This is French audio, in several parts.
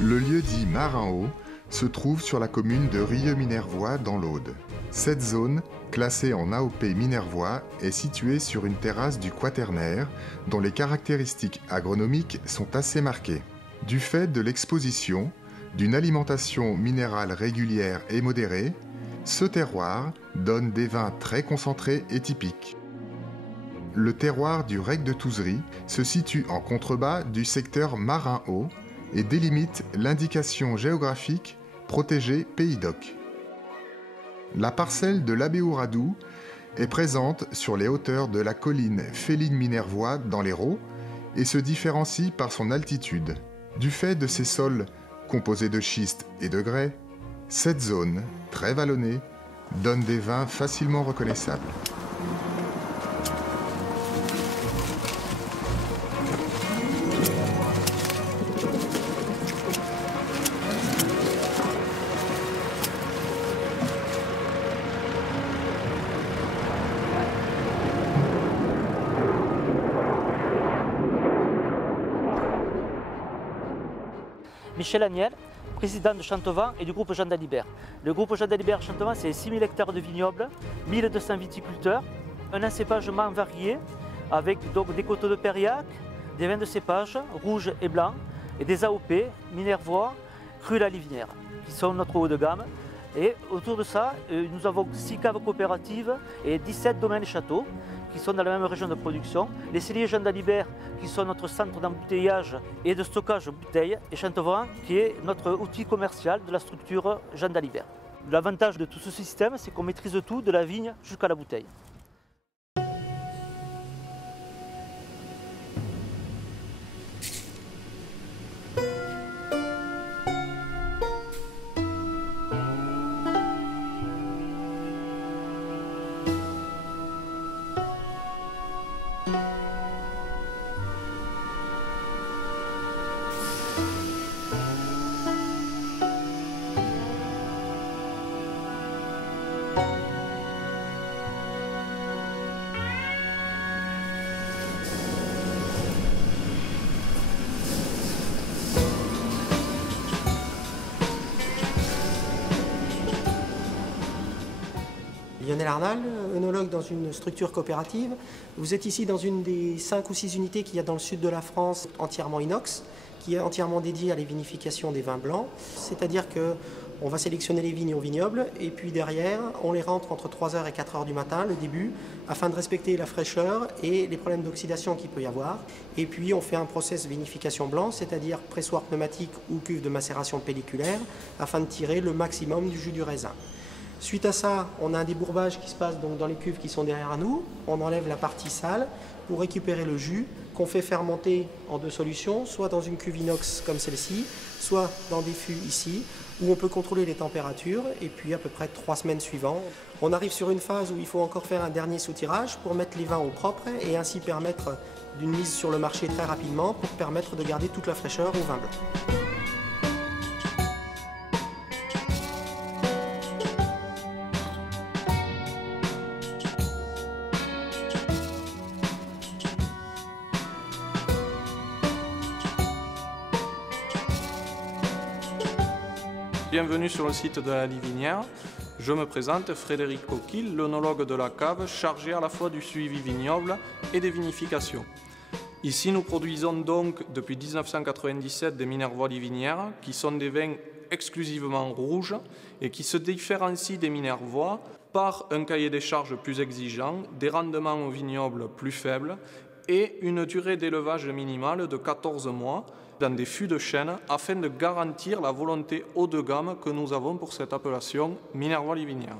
Le lieu-dit Marin-Haut se trouve sur la commune de Rieux-Minervois dans l'Aude. Cette zone, classée en AOP Minervois, est située sur une terrasse du Quaternaire dont les caractéristiques agronomiques sont assez marquées. Du fait de l'exposition, d'une alimentation minérale régulière et modérée, ce terroir donne des vins très concentrés et typiques. Le terroir du Rec de Touzerie se situe en contrebas du secteur Marin-Haut et délimite l'indication géographique protégée Pays d'Oc. La parcelle de l'Abéouradou est présente sur les hauteurs de la colline Féline-Minervois dans l'Hérault et se différencie par son altitude. Du fait de ses sols composés de schiste et de grès, cette zone, très vallonnée, donne des vins facilement reconnaissables. Michel Agnel, président de Chantevent et du groupe Jean Dalibert. Le groupe Jean Dalibert Chantevent, c'est 6000 hectares de vignobles, 1200 viticulteurs, un encépagement varié avec donc des coteaux de Périac, des vins de cépage, rouges et blancs, et des AOP, Minervois, Cru la Livinière, qui sont notre haut de gamme. Et autour de ça, nous avons 6 caves coopératives et 17 domaines et châteaux qui sont dans la même région de production. Les celliers Jean Dalibert qui sont notre centre d'embouteillage et de stockage de bouteilles et Chantevent qui est notre outil commercial de la structure Jean Dalibert. L'avantage de tout ce système, c'est qu'on maîtrise tout de la vigne jusqu'à la bouteille. Lionel Arnal, œnologue dans une structure coopérative. Vous êtes ici dans une des 5 ou 6 unités qu'il y a dans le sud de la France, entièrement inox, qui est entièrement dédiée à la vinification des vins blancs. C'est-à-dire qu'on va sélectionner les vignes au vignoble et puis derrière, on les rentre entre 3h et 4h du matin, le début, afin de respecter la fraîcheur et les problèmes d'oxydation qu'il peut y avoir. Et puis on fait un process vinification blanc, c'est-à-dire pressoir pneumatique ou cuve de macération pelliculaire, afin de tirer le maximum du jus du raisin. Suite à ça, on a un débourbage qui se passe donc dans les cuves qui sont derrière nous. On enlève la partie sale pour récupérer le jus qu'on fait fermenter en 2 solutions, soit dans une cuve inox comme celle-ci, soit dans des fûts ici, où on peut contrôler les températures. Et puis à peu près 3 semaines suivantes, on arrive sur une phase où il faut encore faire un dernier soutirage pour mettre les vins au propre et ainsi permettre d'une mise sur le marché très rapidement pour permettre de garder toute la fraîcheur au vin blanc. Bienvenue sur le site de la Livinière. Je me présente, Frédéric Coquille, l'œnologue de la cave, chargé à la fois du suivi vignoble et des vinifications. Ici, nous produisons donc depuis 1997 des Minervois Livinières, qui sont des vins exclusivement rouges et qui se différencient des Minervois par un cahier des charges plus exigeant, des rendements au vignoble plus faibles et une durée d'élevage minimale de 14 mois dans des fûts de chêne afin de garantir la volonté haut de gamme que nous avons pour cette appellation Minervois Livinière.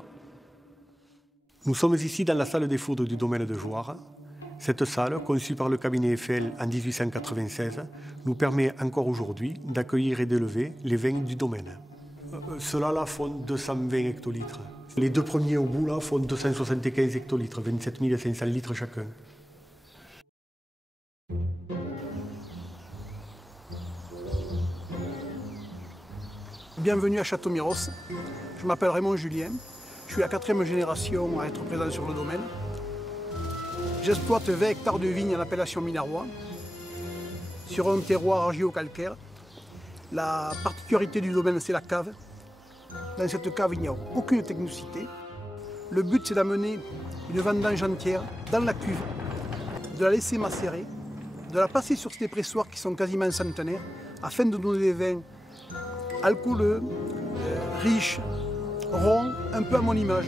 Nous sommes ici dans la salle des foudres du domaine de Jouarre. Cette salle, conçue par le cabinet Eiffel en 1896, nous permet encore aujourd'hui d'accueillir et d'élever les vins du domaine. Ceux-là là, font 220 hectolitres. Les deux premiers au bout là, font 275 hectolitres, 27 500 litres chacun. Bienvenue à Château-Miros. Je m'appelle Raymond Julien. Je suis la 4e génération à être présent sur le domaine. J'exploite 20 hectares de vignes en appellation minervois sur un terroir argilo-calcaire. La particularité du domaine, c'est la cave. Dans cette cave, il n'y a aucune technicité. Le but, c'est d'amener une vendange entière dans la cuve, de la laisser macérer, de la passer sur ces pressoirs qui sont quasiment centenaires, afin de donner des vins alcooleux, riches, ronds, un peu à mon image.